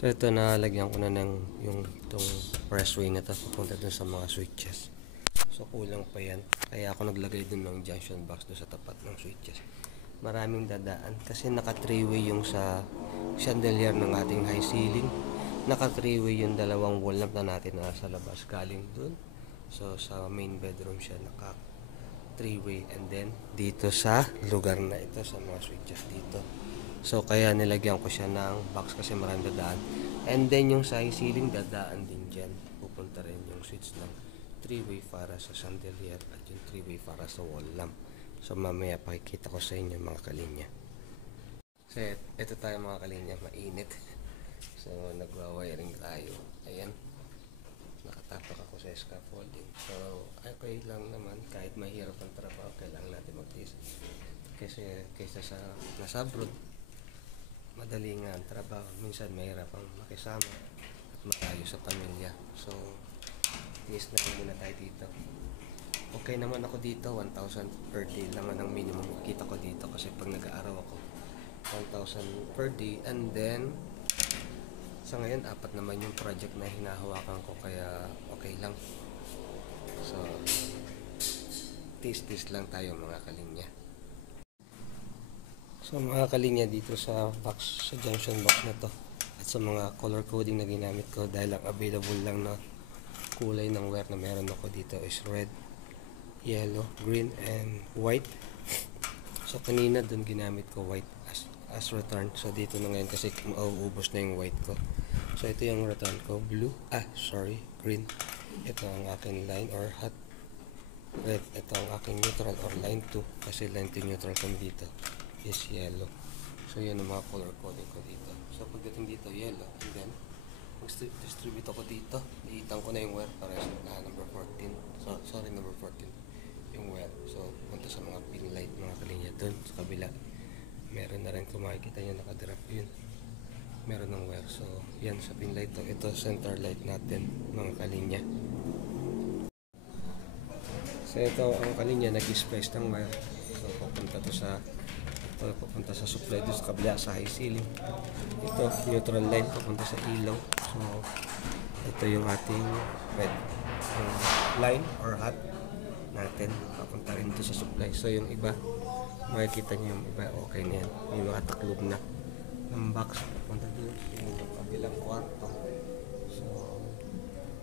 So ito, nalagyan ko na ng itong press ring na to papunta dun sa mga switches. So kulang pa yan, kaya ako naglagay dun ng junction box dun sa tapat ng switches. Maraming dadaan kasi naka 3-way yung sa chandelier ng ating high ceiling. Naka 3-way yung dalawang wall lamp na natin na nasa labas galing dun. So sa main bedroom siya naka 3-way, and then dito sa lugar na ito sa mga switches dito. So kaya nilagyan ko siya ng box kasi maraming dadaan. And then yung sa high ceiling dadaan din dyan. Pupunta rin yung switch ng 3-way para sa chandelier at yung 3-way para sa wall lamp. So mamaya pakikita ko sa inyo mga kalinya. So ito tayo mga kalinya, mainit. So nagwa-wiring tayo. Ayan. Nakatapak ako sa scaffolding. So okay lang naman, kahit mahirap ang trabaho, kailangan natin mag-test. Kasi kaysa sa nasa abroad, madali nga ang trabaho. Minsan mahirap ang makisama at malayo sa pamilya. So tiis na muna tayo dito. Okay naman ako dito, 1,000 per day naman ang minimum kita ko dito kasi pag nag-aaraw ako 1,000 per day. And then sa ngayon, 4 naman yung project na hinahawakan ko, kaya okay lang. So tiis lang tayo mga kalinya. So mga kalinya, dito sa box, sa junction box na to at sa mga color coding na ginamit ko, dahil ang available lang na kulay ng wire na meron ako dito is red, yellow, green, and white. So kanina dun ginamit ko white as return. So dito na ngayon kasi mauubos na yung white ko. So ito yung return ko, green. Ito ang aking line or hot. Red, ito ang aking neutral or line 2 kasi line 2 neutral kami dito is yellow. So yan ang mga color coding ko dito. So pagdating dito yellow, and then distribute ako dito, iitang ko na yung wire para sa number 14. So sorry, number 14 yung wire. So punta sa mga pin light mga kalinya dun sa kabila. Meron na rin, kung makikita nyo nakadrop yun, meron ng wire. So yan sa pin light to. Ito center light natin mga kalinya. So ito ang kalinya, nag-splice ng wire. So papunta sa supply doon sa kabila sa high ceiling. Ito neutral line papunta sa ilaw. So ito yung ating red line or hot natin papunta rin doon sa supply. So yung iba, makikita nyo yung iba, okay na yan. Yung mga taklob na ng box papunta doon yung kabilang kwarto. So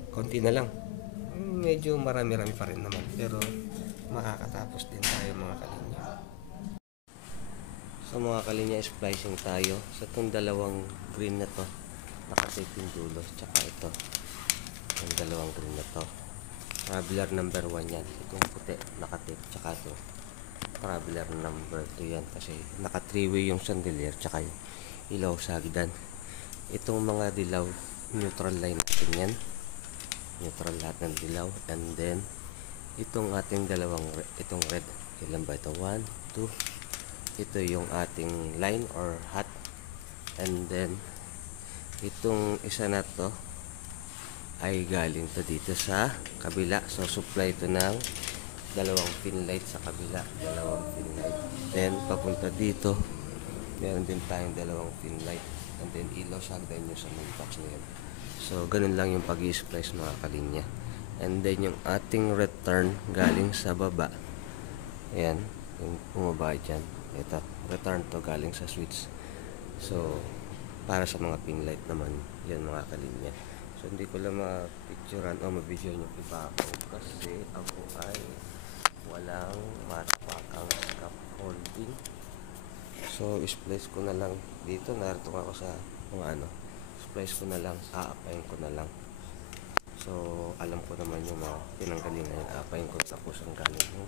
konti na lang, medyo marami-rami pa rin naman, pero makakatapos din tayo mga kalinya. So mga kalinya, splicing tayo sa itong dalawang green na to, nakatape yung dulo, tsaka ito yung dalawang green na to, traveler number 1 yan. Itong puti nakatape, tsaka ito traveler number 2 yan kasi naka 3-way yung chandelier tsaka yung ilaw sa hagdan. Itong mga dilaw, neutral line natin yan, neutral lahat ng dilaw. And then itong ating itong red, ilan ba ito? 1, 2, ito yung ating line or hot. And then itong isa na to ay galing to dito sa kabila. So supply ito ng dalawang pin light sa kabila, dalawang pin light. Then papunta dito, meron din tayong dalawang pin light. And then ilaw sa hagdan nyo sa main box na yan. So ganun lang yung pag-i-splice mga kalinya. And then yung ating return galing sa baba, ayan, yung bumaba dyan, ito, return to galing sa switch. So para sa mga pin light naman yan mga kalinya. So hindi ko lang ma-picturean o ma-video nyo iba ako kasi ako ay walang matapakang scaffolding. So splice ko na lang dito, narito ako sa mga splice ko na lang, aapayin ko na lang. So alam ko naman yung mga pinanggalingan yung aapayin ko, tapos ang galing yung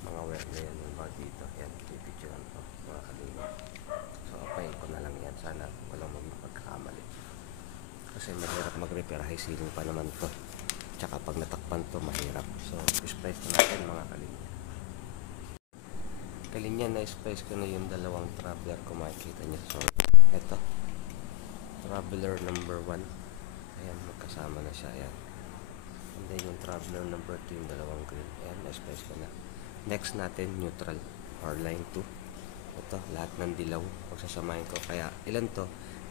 mga wire na yan yung mga dito. Yan, pipicturean ko mga kalinya. So aapayin ko na lang yan, sana walang maging pagkakamali kasi mahirap mag-repair, high ceiling pa naman to, tsaka pag natakpan to mahirap. So splice ko natin mga kalinya. Kalinya, na-splice ko na yung dalawang traveler ko, makikita nyo. So eto, traveler number 1, ayan, magkasama na siya, ayan. And then yung traveler number 2, yung dalawang green, ayan, na-splice ko na. Next natin, neutral or line 2. Ito, lahat ng dilaw pagsasamahin ko. Kaya ilan to?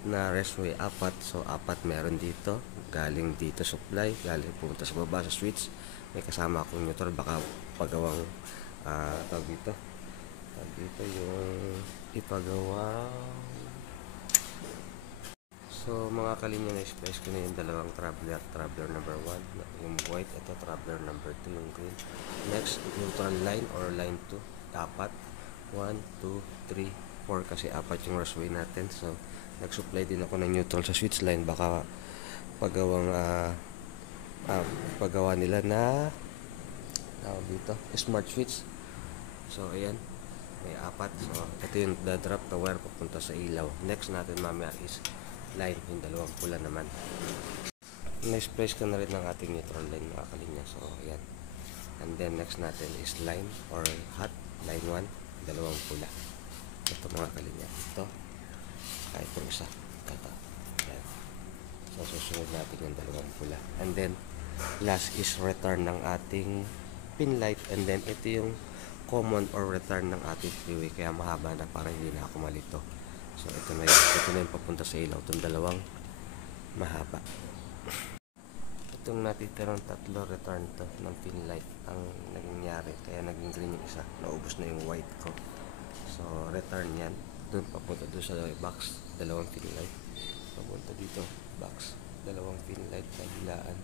na raceway, apat. So, apat meron dito. Galing dito supply, galing pumunta sa baba sa switch. May kasama akong neutral, baka pagawang tawag dito. Tawag dito yung ipagawa. So, mga kalinya na splice ko na yung dalawang traveler number 1, yung white, ito traveler number 2, yung green. Next, neutral line or line 2, apat. 1, 2, 3, 4 kasi apat yung raceway natin. So, nag-supply din ako ng neutral sa switch line, baka paggawa nila na dito, smart switch. So, ayan, may apat. So, ito yung drop na wire papunta sa ilaw. Next natin mamaya is line, yung dalawang pula naman. Na-splice ko na rin ng ating neutral line, mga kalinya. So, ayan. And then, next natin is line or hot, line 1, dalawang pula. Ito, mga kalinya. Ito, kahit itong isa. Ito. Ayan. So, susunod natin yung dalawang pula. And then, last is return ng ating pin light. And then, ito yung common or return ng ating freeway. Kaya mahaba na, para hindi na ako malito. So, ito na yung papunta sa ilaw. Itong dalawang mahaba. Itong natitirang tatlo, return to ng pin light ang nangyari. Kaya naging green yung isa. Naubos na yung white ko. So, return yan. Doon papunta doon sa box. Dalawang pin light. Papunta dito. Box. Dalawang pin light. Kabilaan.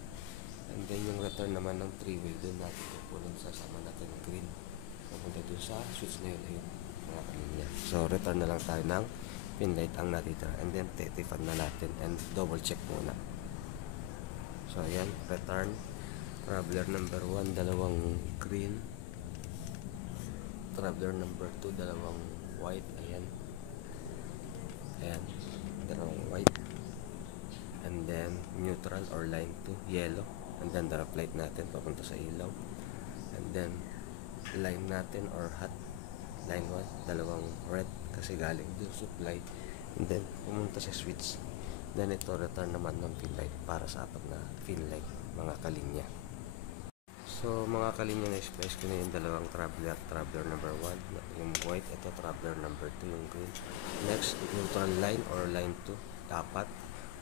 And then yung return naman ng three-way. Doon natin pupunin sa sama natin ng green. Papunta doon sa switch na yun. Mga kalinya. So, return na lang tayo ng pin light ang natitira. And then, tetifan na natin. And double check muna. So, ayan. Return. Traveler number 1, dalawang green. Traveler number 2, dalawang white. Ayan. Ayan. Dalawang white. And then, neutral or line 2, yellow. And then, drop light natin papunta sa ilaw. And then, line natin or hot, line 1, dalawang red kasi galing dun supply. And then, pumunta sa switch. Then, ito, return naman ng pin light para sa apat na pin light, mga kalinya. So, mga kalinya na splice ko na yung dalawang traveler number 1, yung white, ito traveler number 2, yung green. Next, neutral line or line 2, apat.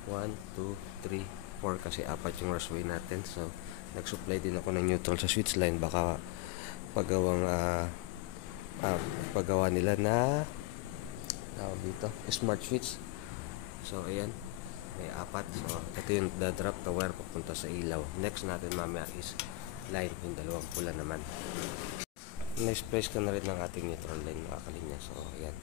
1, 2, 3, 4 kasi apat yung raceway natin. So, nag-supply din ako ng neutral sa switch line, baka paggawa nila na dito, smart switch. So, ayan, may apat. So, ito yung drop na wire papunta sa ilaw. Next natin mamaya is line, yung dalawang pula naman. Na-splice ko na rin ng ating neutral line, mga kalinya. So, ayan.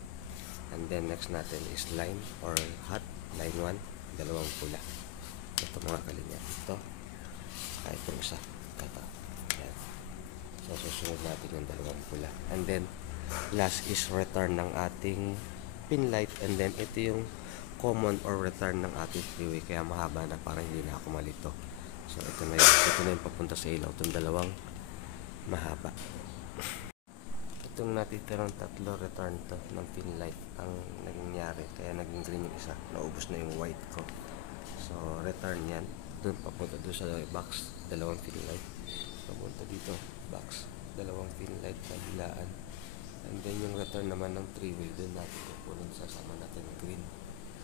And then, next natin is line or hot, line 1, dalawang pula. Ito, mga kalinya. Ito, kahit itong isa. Ito. Ayan. So, susunod natin yung dalawang pula. And then, last is return ng ating pin light. And then, ito yung common or return ng ating freeway. Kaya mahaba na, para hindi na ako malito. So, ito na yung papunta sa ilaw. Itong dalawang mahaba. Itong natitirang tatlo, return to ng pin light ang nangyari. Kaya naging green yung isa. Naubos na yung white ko. So, return yan. Doon papunta doon sa box. Dalawang pin light. Papunta dito. Box. Dalawang pin light. Kabilaan. And then yung return naman ng three-way. Doon natin pupunin sa sama natin ng green.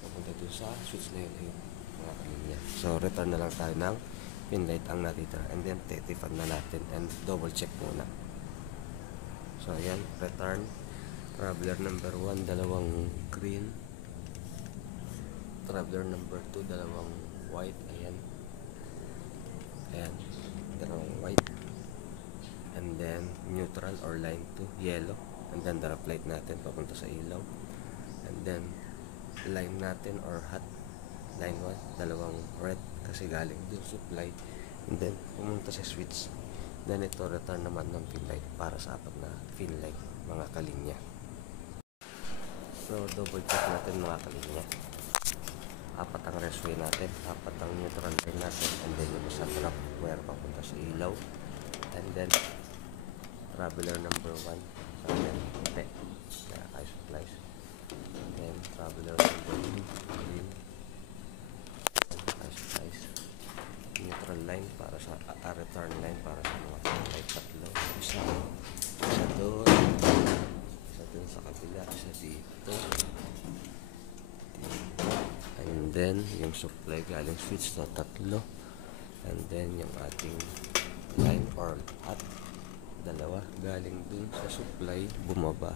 Papunta doon sa switch na yun. Mga kalinya. So, return na lang tayo ng pin light ang natitira. And then, tetifan na natin. And double check muna. So, ayan. Return. Traveler number 1, dalawang green. Traveler number 2, dalawang white. Ayan. Ayan. Dalawang white. And then, neutral or line 2, yellow. And then, drop light natin papunta sa ilaw. And then, line natin or hot, line 1, dalawang red kasi galing dun supply. And then, pumunta sa switch. Then, ito, return naman ng pin light para sa apat na pin light, mga kalinya. So, double check natin, mga kalinya. Apat ang raceway natin, apat ang neutral line natin, and then yung isa drop wire papunta sa ilaw. And then, traveler number 1, sa atin, puti, kaya kayo supplies. And then, traveler number 2, green, kayo supplies. Neutral line para sa return line para sa mga light, tatlo. Isa doon, isa doon sa kabila, isa dito, then yung supply galing switch to tatlo, and then yung ating line or at dalawa galing dun sa supply bumaba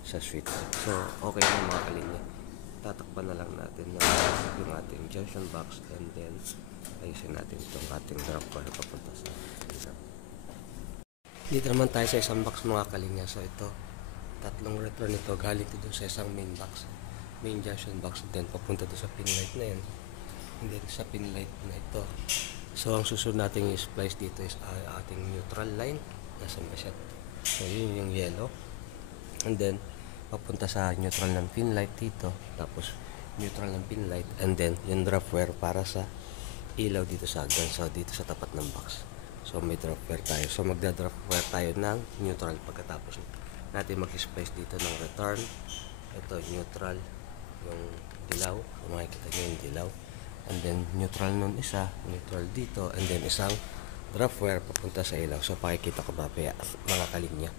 sa switch. So okay na mga kalinya, tatakpan na lang natin yung ating junction box, and then ayusin natin itong ating drop wire papunta sa dito naman tayo sa isang box mga kalinya. So ito, tatlong return ito galing dito sa isang main box, main junction box, then papunta doon sa pin light na yan, and then sa pin light na ito. So ang susunod natin yung splice dito is ating neutral line. Nasaan ba siya? So yun yung yellow, and then papunta sa neutral ng pin light dito, tapos neutral ng pin light, and then yung drop wire para sa ilaw dito sa hagdan. So dito sa tapat ng box, so may drop wire tayo. So magda-drop wire tayo ng neutral pagkatapos natin mag-splice dito ng return. Ito neutral, yung dilaw, kung makikita nyo yung dilaw, and then neutral nun isa, neutral dito, and then isang drop wire papunta sa ilaw. So pakikita ko mamaya mga kalinya.